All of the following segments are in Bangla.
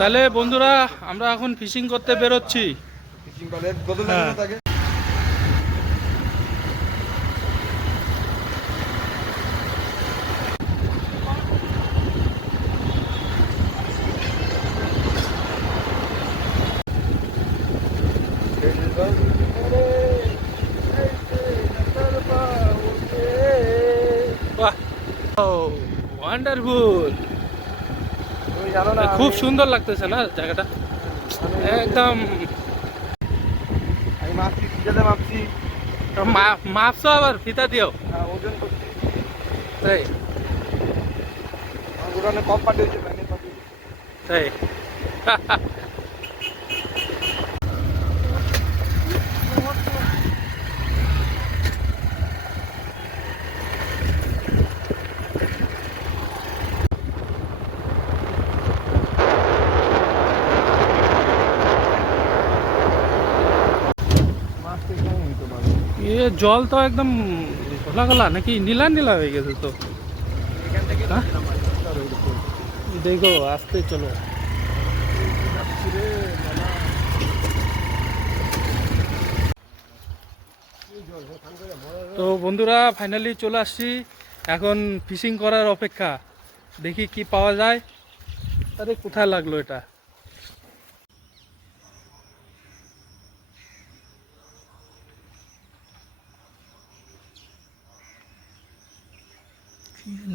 তাহলে বন্ধুরা আমরা এখন ফিশিং করতে বেরোচ্ছি। ওয়ান্ডারফুল, খুব সুন্দর লাগতেছে না জায়গাটা একদম। আমি মাপছি, ফিতাতে মাপছি। মাপছো আবার ফিতা দিও? ওজন করছি। তাই ওখানে কম পাঠিয়েছে, তাই। জল তো একদম ঘোলা ঘোলা নাকি নীলা নীলা হয়ে গেছে তো। দেখো আস্তে চলো। তো বন্ধুরা ফাইনালি চলে আসছি, এখন ফিশিং করার অপেক্ষা, দেখি কি পাওয়া যায়। আরে কোথায় লাগলো এটা?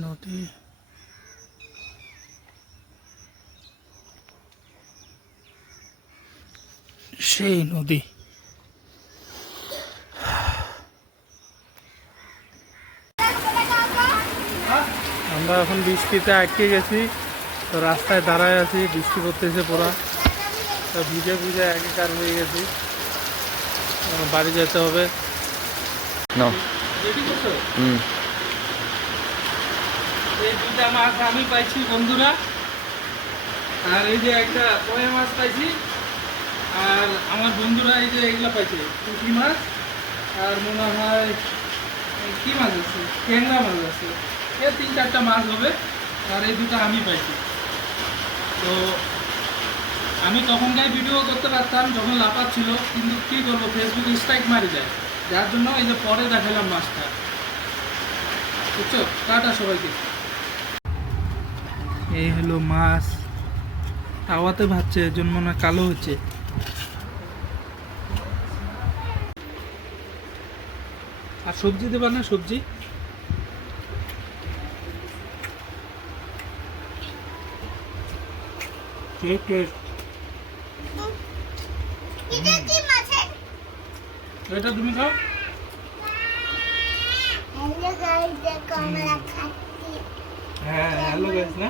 নদী, সেই নদী। আমরা এখন বৃষ্টিতে আটকে গেছি, তো রাস্তায় দাঁড়ায় আছি, বৃষ্টি করতেছে পুরা, তো ভিজে ভিজে একাকার হয়ে গেছি। বাড়ি যেতে হবে। এই দুইটা মাছ আমি পাইছি বন্ধুরা, আর এই যে একটা কয়া মাছ পাইছি, আর আমার বন্ধুরা এই যে এগুলো পাইছে পুঁটি মাছ, আর মনে হয় কি মাছ আছে, ট্যাংরা মাছ আছে। এই 3-4টা মাছ হবে, আর এই দুটো আমি পাইছি। তো আমি তখনকার ভিডিও করতে পারতাম যখন লাফাচ্ছিল, কিন্তু কী করবো, ফেসবুক স্ট্রাইক মারি যায়, যার জন্য এই যে পরে দেখালাম মাছটা। বুঝছো? টাটা সবাইকে। এই হলো মাছ, তাওয়াতে ভাজছে, এর জন্য মনে হয় কালো হচ্ছে। আর সবজি দেবা না? সবজি এটা তুমি খাও। হ্যাঁ হ্যালো গাইস না,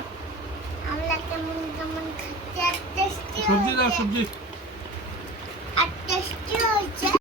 সবজি দাও, সবজি।